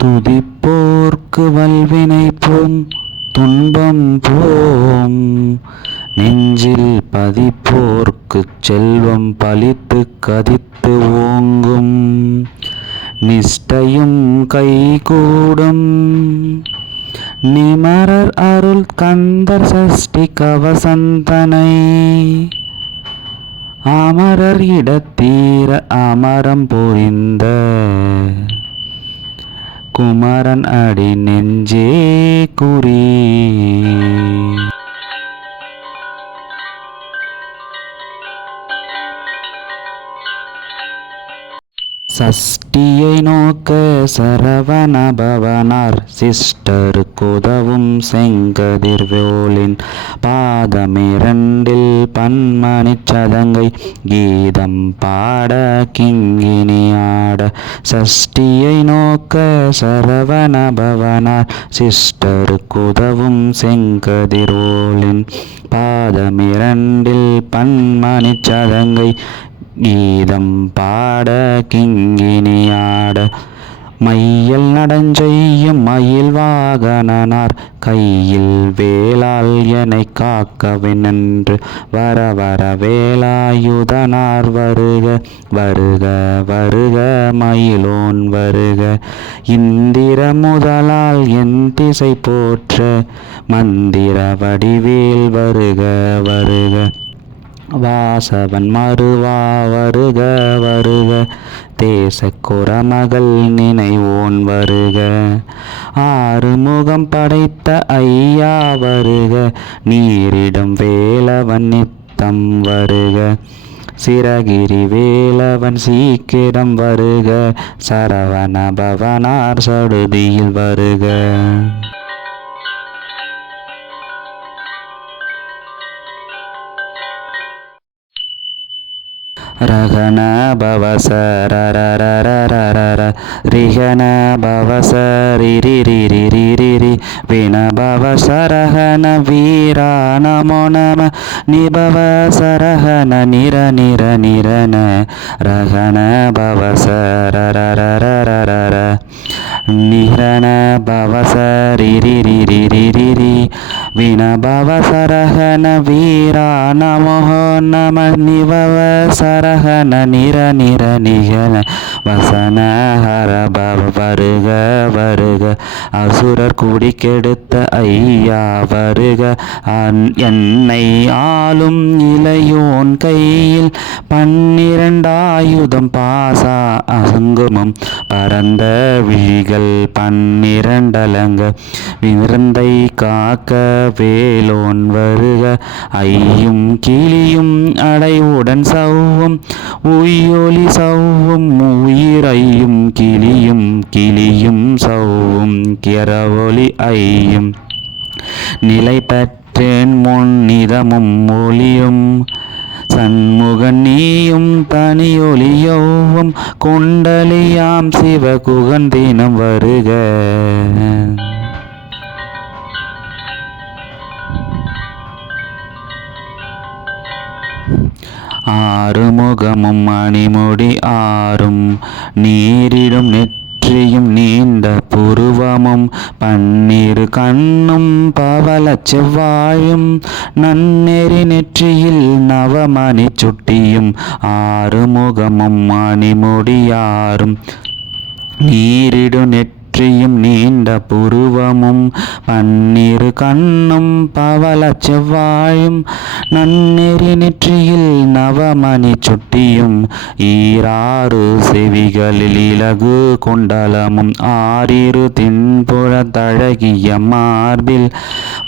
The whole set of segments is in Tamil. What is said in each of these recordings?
துதிப்போர்க்கு வல்வினை போம் துன்பம் போம். நெஞ்சில் பதிப்போர்க்குச் செல்வம் பலித்து கதித்து ஓங்கும். நிஷ்டையும் கைகூடும். நிமரர் அருள் கந்தர் சஷ்டி கவசந்தனை அமரர் இடத்தீர அமரம் புரிந்த குமரன் அடி நெஞ்சே குறி. சஷ்டியை நோக்க சரவண பவனார் சிஸ்டருக்குதவும் செங்கதிர்வேலின் பாதமிரண்டில் பன்மணிச் சதங்கை கீதம் பாட கிங்கினி ஆட. சஷ்டியை நோக்க சரவண பவனார் சிஸ்டருக்குதவும் செங்கதிர்வேலின் பாதமிரண்டில் பன்மணிச் சதங்கை கீதம் பாட கிங்கினியாட. மையல் நடஞ்செய்யும் மயில் வாகனனார் கையில் வேலால் எனை காக்கவென்று வர வர வேலாயுதனார் வருக வருக வருக மயிலோன் வருக. இந்திர முதலால் என் திசை போற்ற மந்திர வடிவேல் வருக வருக. வாசவன் மறுவா வருக வருக. தேச குறமகள் நினைவோன் வருக. ஆறுமுகம் படைத்த ஐயா வருக. நீரிடும் வேலவன் நித்தம் வருக. சிரகிரி வேலவன் சீக்கிரம் வருக. சரவண பவனார் சடுதியில் வருக. ரகன பவச ரரரரரரர ரிகன பவச ரிரிரிரிரிரி வினபவ சரஹன வீரா நமோ நம நிபவ சரஹன நிர நிர நிரன ரகன பவச ரரரரரர நிரண பவச ரிரிரிரிரிரி வினபவ சரஹன வீரா நமோ நம நிபவ சரஹன நிர நிர நிகன வசன ஹர பவ வருக வருக. அசுரர் குடி கெடுத்த ஐயா வருக. என்னை ஆளும் இளையோன் கையில் 12 ஆயுதம் பாசா அசங்குமம் பரந்த விழிகள் 12 அலங்க விருந்தை காக்க வேலோன் வருக. ஐயும் கிளியும் அடைவுடன் சவ்வும் உய்யொலி சவ்வும் உயிரையும் கிளியும் கிளியும் சவ்வும் கிரவொலி ஐயும் நிலை பெற்றேன் முன்னிதமும் ஒளியும் சண்முகன் நீயும் தனியொலியோவும் குண்டலியாம் சிவகுகந்தினம் வருக. ஆறுமுகமும் மணிமுடி ஆறும் நீரிடும் நெற்றியும் நீண்ட புருவமும் 12 கண்ணும் பவளச் செவ்வாயும் நன்னெறி நெற்றியில் நவமணி சுட்டியும். ஆறுமுகமும் மணிமுடியாரும் நீரிடும் நெற்றியும் நீண்ட புருவமும் 12 கண்ணும் பவளச் செவ்வாயும் நன்னெறி நெற்றியில் நவமணி சுட்டியும். ஈராறு செவிகளில் இலகு குண்டலமும் 6 தின்புற தழகிய மார்பில்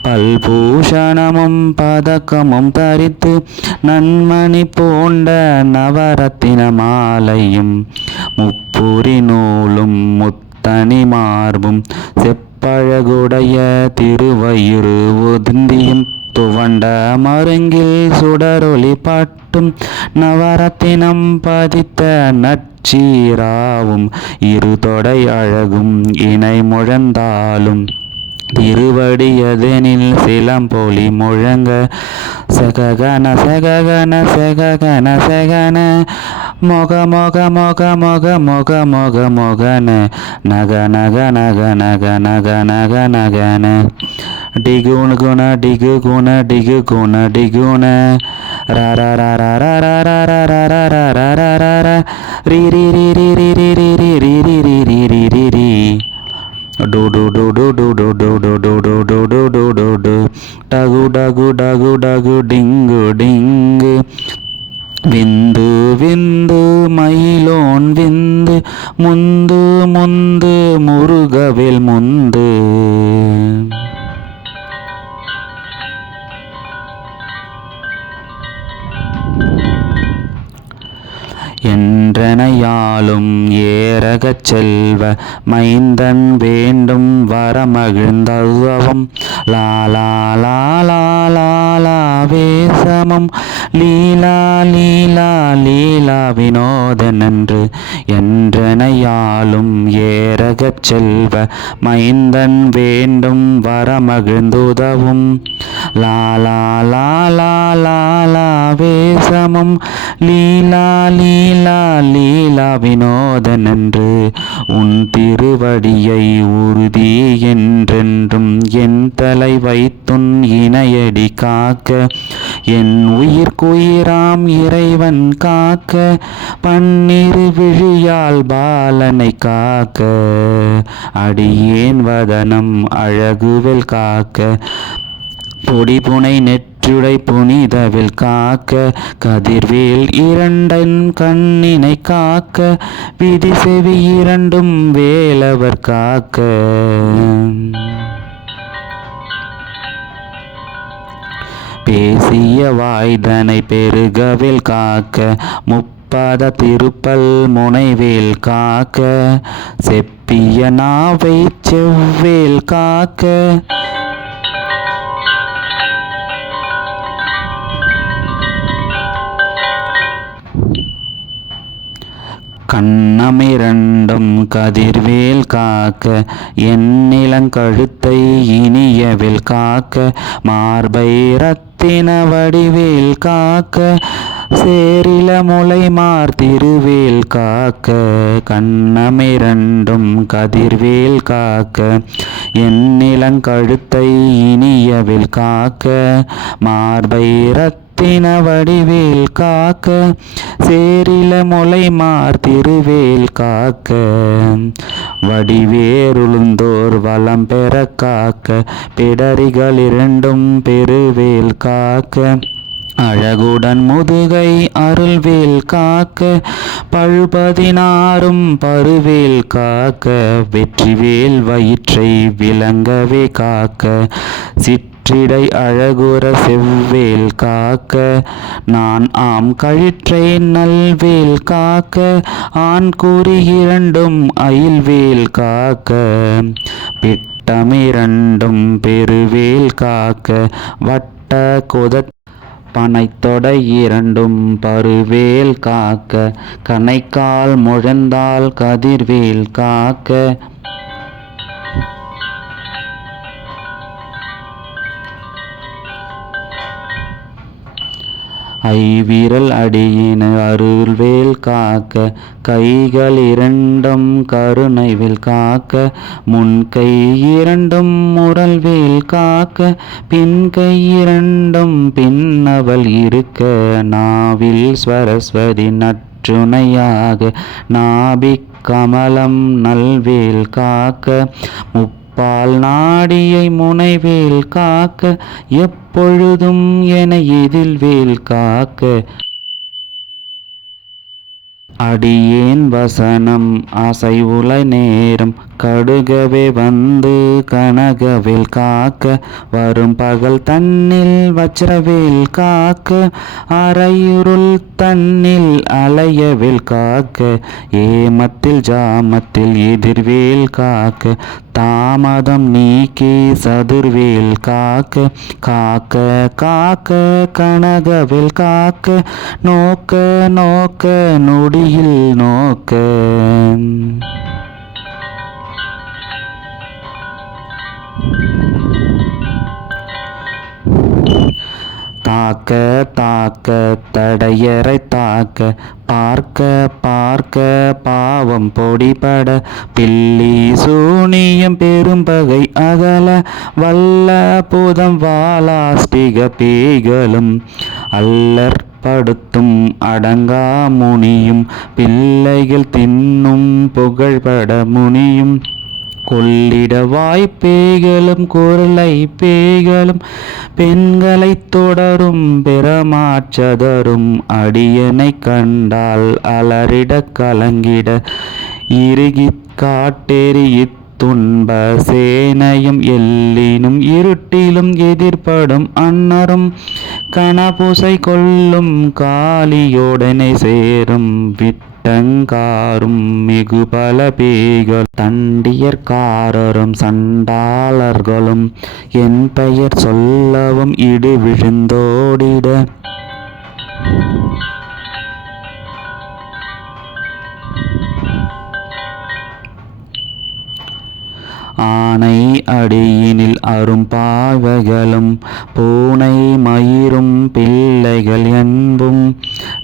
பல்பூஷணமும் பதக்கமும் தரித்து நன்மணி பூண்ட நவரத்தின மாலையும் முப்புரி நூலும் முத்தனி மார்பும் செப்பழகுடைய திருவயிறு உதிந்தியும் துவண்ட மருங்கில் சுடரொளி பட்டும் நவரத்தினம் பதித்த நச்சீராவும் 2 தொடை அழகும் இணை முழந்தாலும் திருவடியதெனில் சிலம்பொலி முழங்க. செககன செககன செககன செகன மொக மொக மொக மொக மொக மொக மொகன நக நக நக நக நக நக நகன டிகுண குண டிகு குண டிகு குண டிகுண ரர ரர ரர ரர ரர ரர ரர ரி ரி ரி ரி ரி ரி ரி ரி ரி ரி ரி ரி ரி ரி ரி do do do do do do do do do do do do do do do dagu dagu dagu dagu dingu dingu விந்து விந்து மயிலோன் விந்து முந்து முந்து முருகவேல் முந்து என்றனையாலும் ஏரகச் செல்வ மைந்தன் வேண்டும் வரமகிழ்ந்தவம் லாலா லாலா லாலா வேசமம் லீலா லீலா லீலா வினோதன் என்று என்றனையாலும் ஏரகச் செல்வ மைந்தன் வேண்டும் வரமகிழ்ந்துதவும் லாலா லாலா லாலா வேசமம் லீலா லீலா லீலா வினோதன் என்று உன் திருவடியை உறுதி என்றென்றும் என் தலை வைத்துன் இணையடி காக்க என் உயிர்க்குயிராம் இறைவன் காக்க பன்னிரு விழியால் பாலனை காக்க அடியேன் வதனம் அழகுவெல் காக்க பொடிபுனை நெற்றுடை புனிதவில் காக்க கதிர்வேல் இரண்டன் கண்ணினை காக்க விதி செவி இரண்டும் வேலவர் காக்க பேசிய வாய்தனை பெருகவில் காக்க முப்பத திருப்பல் முனைவேல் காக்க செப்பிய நாவை செவ்வேல் காக்க கண்ணமிரண்டும் கதிர்வேல் காக்க எண்ணிலங்கழுத்தை இனியவில் காக்க மார்பை ரத்தின வடிவேல் காக்க சேரில முளைமார் திருவேல் காக்க கண்ணமிரண்டும் கதிர்வேல் காக்க எண்ணிலங்கழுத்தை இனியவில் காக்க மார்பை ரத்தின வடிவேல் காக்க சேரில முளைமார் திருவேல் காக்க வடிவேருளுந்தோர் வளம் பெற காக்க பிடரிகள் இரண்டும் பெருவேல் காக்க அழகுடன் முதுகை அருள்வேல் காக்க பழுபதினாரும் பருவேல் காக்க வெற்றிவேல் வயிற்றை விளங்கவே காக்க சிற்றிடை அழகுற செவ்வேல் காக்க நான் ஆம் கழிற்றை நல்வேல் காக்க ஆண் கூறி இரண்டும் அயில்வேல் காக்க பிட்டமிரண்டும் பெருவேல் காக்க வட்ட கொத பனைத்தொடை இரண்டும் பருவேல் காக்க கணைக்கால் முழந்தால் கதிர்வேல் காக்க ஐவிரல் அடியின அருள்வேல் காக்க கைகள் இரண்டும் கருணைவேல் காக்க முன்கை இரண்டும் முரல்வேல் காக்க பின்கை இரண்டும் பின்னவள் இருக்க நாவில் சரஸ்வதி நற்றுணையாக நாபிக் கமலம் நல்வேல் காக்க பால் நாடியை முனைவேல் காக்க எப்பொழுதும் என எதில்வேல் காக்க அடியேன் வசனம் அசைவுலை நேரம் கடுகவே வந்து கனகவேல் காக்க வரும் பகல் தன்னில் வஜ்ரவேல் காக்க அரையுருள் தன்னில் அலையவேல் காக்க ஏமத்தில் ஜாமத்தில் எதிர்வேல் காக்க தாமதம் நீக்கி சதுர்வேல் காக்க காக்க காக்க கனகவேல் காக்க நோக்க நோக்க நொடியில் நோக்க தாக்க தாக்க தடையறை தாக்க பார்க்க பார்க்க பாவம் பொடிபட பில்லி சூனியம் பெரும்பகை அகல வல்ல புதம் வாலாஸ்பிக பேய்களும் அல்லற் படுத்தும் அடங்கா முனியும் பிள்ளைகள் தின்னும் புகழ்பட முனியும் கொள்ளிட வாய்ப்பேய்களும் குரலை பேய்களும் பெண்களை தொடரும் பெறமாற்றதரும் அடியனை கண்டால் அலறிட கலங்கிட இறுகிக் காட்டெறியித் துன்ப சேனையும் எல்லினும் இருட்டிலும் எதிர்படும் அன்னரும் கணபூசை கொள்ளும் காளியோடனை சேரும் விட்டங்காரும் மிகுபல பேய்கள் தண்டியற்காரரும் சண்டாளர்களும் என் பெயர் சொல்லவும் இடு விழுந்தோடிட ஆனை அடியினில் அரும்பாவைகளும் பூனை மயிரும் பிள்ளைகள் என்பும்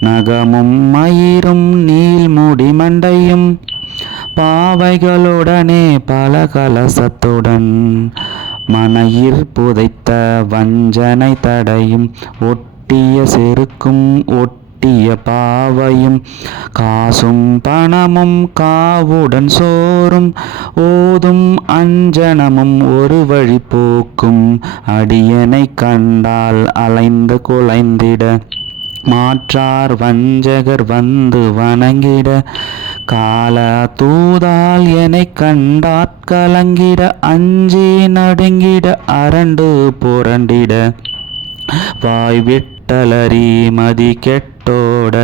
நகமும் மயிரும் நீள்முடி மண்டையும் பாவைகளுடனே பல கலசத்துடன் மனையிற் புதைத்த வஞ்சனை தடையும் ஒட்டிய செருக்கும் ஒட்டிய பாவையும் காசும் பணமும் காவுடன் சோறும் ஓதும் அஞ்சனமும் ஒரு வழி போக்கும் அடியனை கண்டால் அலைந்து குலைந்திட மாற்றார் வஞ்சகர் வந்து வணங்கிட கால தூதால் எனை கண்டாற் கலங்கிட அஞ்சி நடுங்கிட அரண்டு புரண்டிட வாய் விட்டலறி மதி கெட்டோட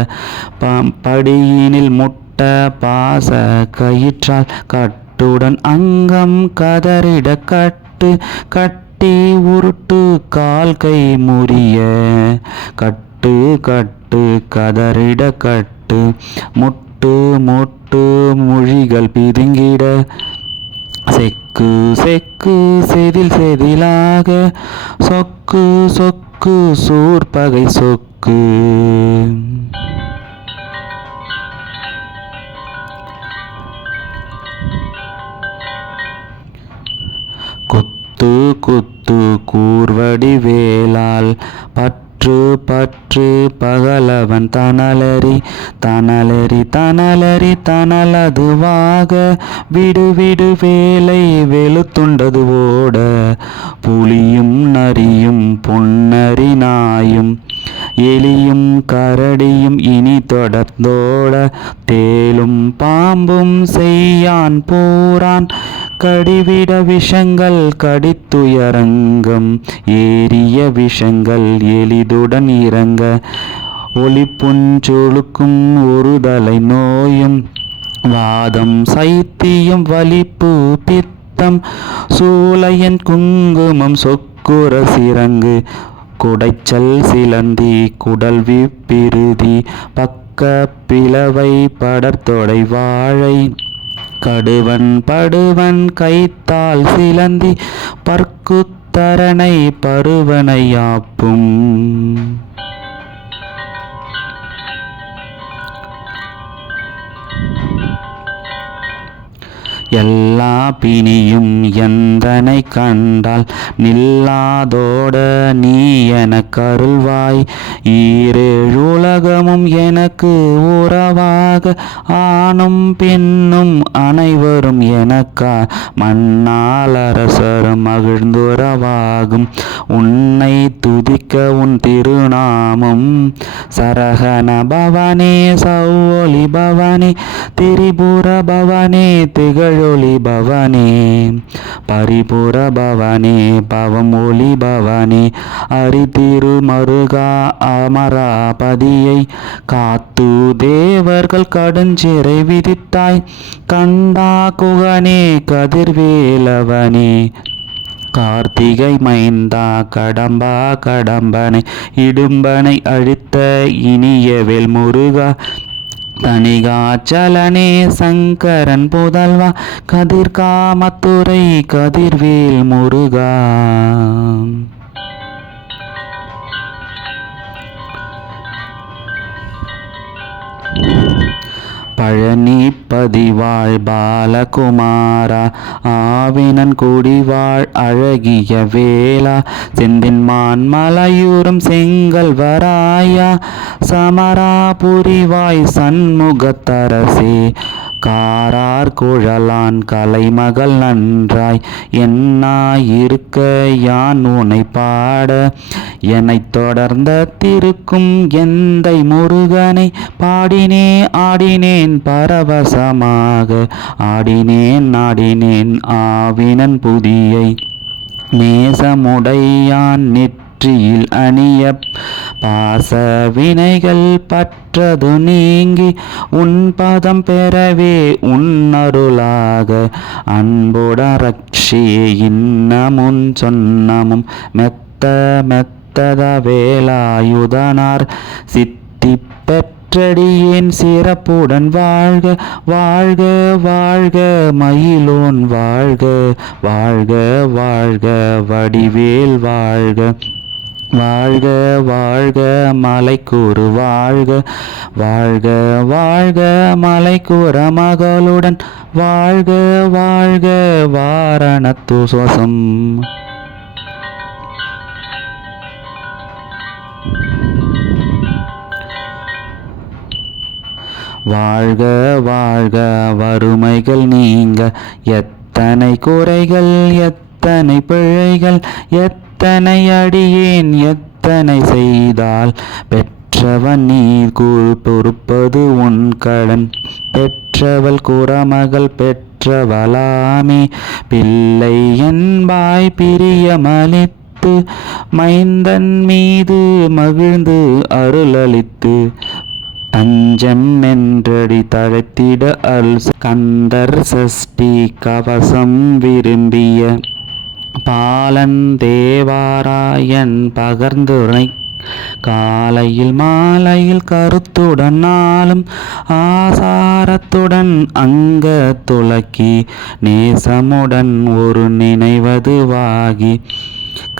படியினில் முட்ட பாச கயிற்றால் கட்டுடன் அங்கம் கதறிட கட்டு கட்டி உருட்டு கால் கை முறிய கட்டு கட்டு கதறிட கட்டு முட்டு முட்டு மொழிகள் பிதுங்கிட செக்கு செக்கு செதில் செதிலாக சொக்கு சொக்கு சூர்பகை சொக்கு குத்து குத்து கூர்வடி வேலால் பற்று பற்று பகலவன் தனலரி தனலரி தனலரி தனலதுவாக விடு விடு வேலை வெளுத்துண்டது ஓட புலியும் நரியும் பொன்னரி நாயும் எலியும் கரடியும் இனி தொடர்ந்தோட தேலும் பாம்பும் செய்யான் போரான் கடிவிட விஷங்கள் கடித்துயரங்கம் ஏறிய விஷங்கள் எளிதுடன் இறங்க ஒளிப்புஞ்சொழுக்கும் ஒரு தலை நோயும் வாதம் சைத்தியம் வலிப்பு பித்தம் சூளையன் குங்குமம் சொக்குர சிறங்கு குடைச்சல் சிலந்தி குடல் விப்பிருதி பக்க பிளவை படர்தொடை வாழை கடுவன் படுவன் கைத்தால் சிலந்தி பற்குத்தரனை பருவனையாப்பும் எல்லா பிணியும் எந்தனை கண்டால் நில்லாதோட நீ எனக்கு அருள்வாய் ஈரேழுலகமும் எனக்கு உறவாக ஆணும் பெண்ணும் அனைவரும் எனக்கா மண்ணால் அரசரும் மகிழ்ந்துறவாகும் உன்னை துதிக்க உன் திருநாமம் சரகண பவனே சௌலி பவனே திரிபுர பவனே திகழொளி பவனே பரிபுர பவனே பவம் ஒளி பவனே அரிதிரு மருகா அமராபதியை காத்து தேவர்கள் கடுஞ்சிறை விதித்தாய் கண்டா குகனே கதிர்வேலவனே கார்த்திகை மைந்தா கடம்பா கடம்பனை இடும்பனை அழித்த இனியவேல் முருகா தணிகாச்சலனே சங்கரன் புதல்வா கதிர்காமத்துறை கதிர்வேல் முருகா. பழனி பதிவாழ் பாலகுமாரா, ஆவினன் குடிவாழ் அழகிய வேளா, செந்தின்மான் மலையூரும் செங்கல்வராயா, சமராபுரிவாய் சண்முகத்தரசே, காரார் குழலான் கலைமகள் நன்றாய் என்னாயிருக்க யான் உனை பாட, என்னைத் தொடர்ந்த திருக்கும் எந்தை முருகனை பாடினே ஆடினேன் பரவசமாக, ஆடினேன் ஆடினேன் ஆவினன் புதியை, நேசமுடையான் நெற்றியில் அணிய, பாச வினைகள் பற்றது நீங்கி உன் பதம் பெறவே உன்னருளாக, அன்புடன் ரட்சியே இன்னமும் சொன்னமும் மெத்த மெத்தத வேலாயுதனார் சித்தி பெற்றடியேன் சிறப்புடன் வாழ்க வாழ்க வாழ்க, மயிலோன் வாழ்க வாழ்க வாழ்க, வடிவேல் வாழ்க வாழ்க வாழ்க, மலைக்கூறு வாழ்க வாழ்க வாழ்க, மலைக்கூற மகளுடன் வாழ்க வாழ்க, வாரணத்து சுவசம். வாழ்க வாழ்க, வறுமைகள் நீங்க, எத்தனை குறைகள் எத்தனை பிழைகள் எத்தனை அடியேன் எத்தனை செய்தால், பெற்றவன் நீ பொறுப்பது உன் கடன், பெற்றவள் குறமகள் பெற்றவளாமே, பிள்ளை என்பாய் பிரியமளித்து மைந்தன் மீது மகிழ்ந்து அருளளித்து, தஞ்சம் என்றடி தழைத்திட அருள் கந்தர் சஷ்டி கவசம் விரும்பிய, பாலன் தேவாராயன் பகர்ந்துரை காலையில் மாலையில் கருத்துடன் நாளும் ஆசாரத்துடன் அங்க துலக்கி, நேசமுடன் ஒரு நினைவதுவாகி,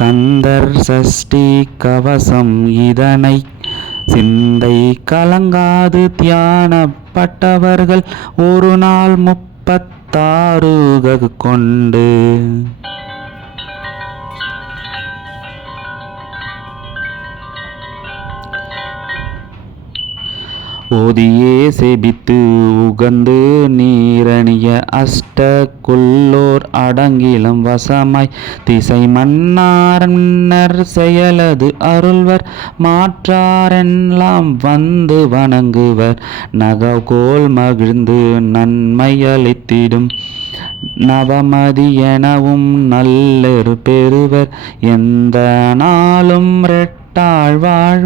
கந்தர் சஷ்டி கவசம் இதனை சிந்தை கலங்காது தியானப்பட்டவர்கள் ஒரு நாள் 36 கொண்டு ஓதியே செபித்து உகந்து நீரணிய, அஷ்ட குள்ளோர் அடங்கிலும் வசமாய் திசை மன்னார் செயலது அருள்வர், மாற்றாரெல்லாம் வந்து வணங்குவர், நககோல் மகிழ்ந்து நன்மையளித்திடும் நவமதி எனவும் நல்லெரு பெறுவர், எந்த நாளும் வாழ்வார்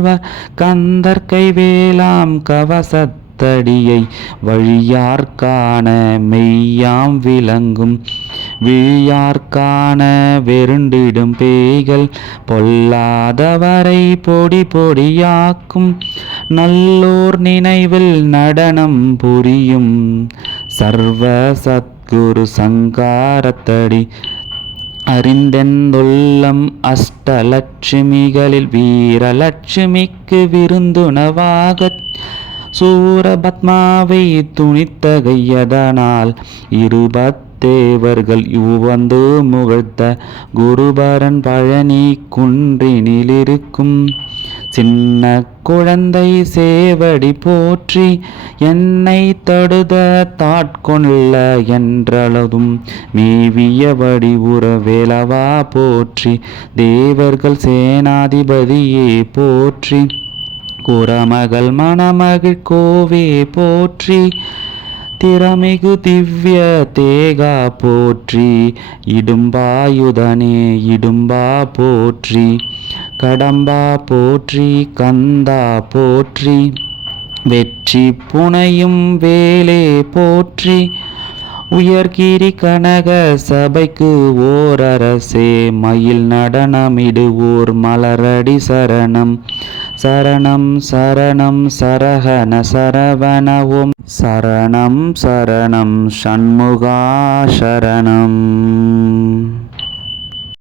கந்தர் கைவேலாம் கவசத்தடியை, வழியார்கான மெய்யாம் விளங்கும் விழியார்கான வெருண்டிடும் பேய்கள், பொல்லாதவரை பொடி பொடியாக்கும் நல்லோர் நினைவில் நடனம் புரியும், சர்வ சத்குரு சங்காரத்தடி அறிந்தெந்துள்ளம், அஷ்டலட்சுமிகளில் வீரலட்சுமிக்கு விருந்துணவாகச் சூரபத்மாவை துணித்தகையதனால், இருபத்தேவர்கள் வந்து முகழ்த்த குருபரன் பழனி குன்றினிலிருக்கும், சின்ன குழந்தை சேவடி போற்றி என்னை தடுத தாட்கொள்ள என்றளதும், மேவிய வடிவுற வேலவா போற்றி, தேவர்கள் சேனாதிபதியே போற்றி, குறமகள் மணமகிழ் கோவே போற்றி, திறமிகு திவ்ய தேகா போற்றி, இடும்பாயுதனே இடும்பா போற்றி, கடம்பா போற்றி, கந்தா போற்றி, வெற்றி புனையும் வேலே போற்றி, உயர்கிரி கனக சபைக்கு ஓரரசே, மயில் நடனமிடுவோர் மலரடி சரணம் சரணம் சரணம், சரஹண சரவண ஓம் சரணம் சரணம், சண்முகா சரணம்.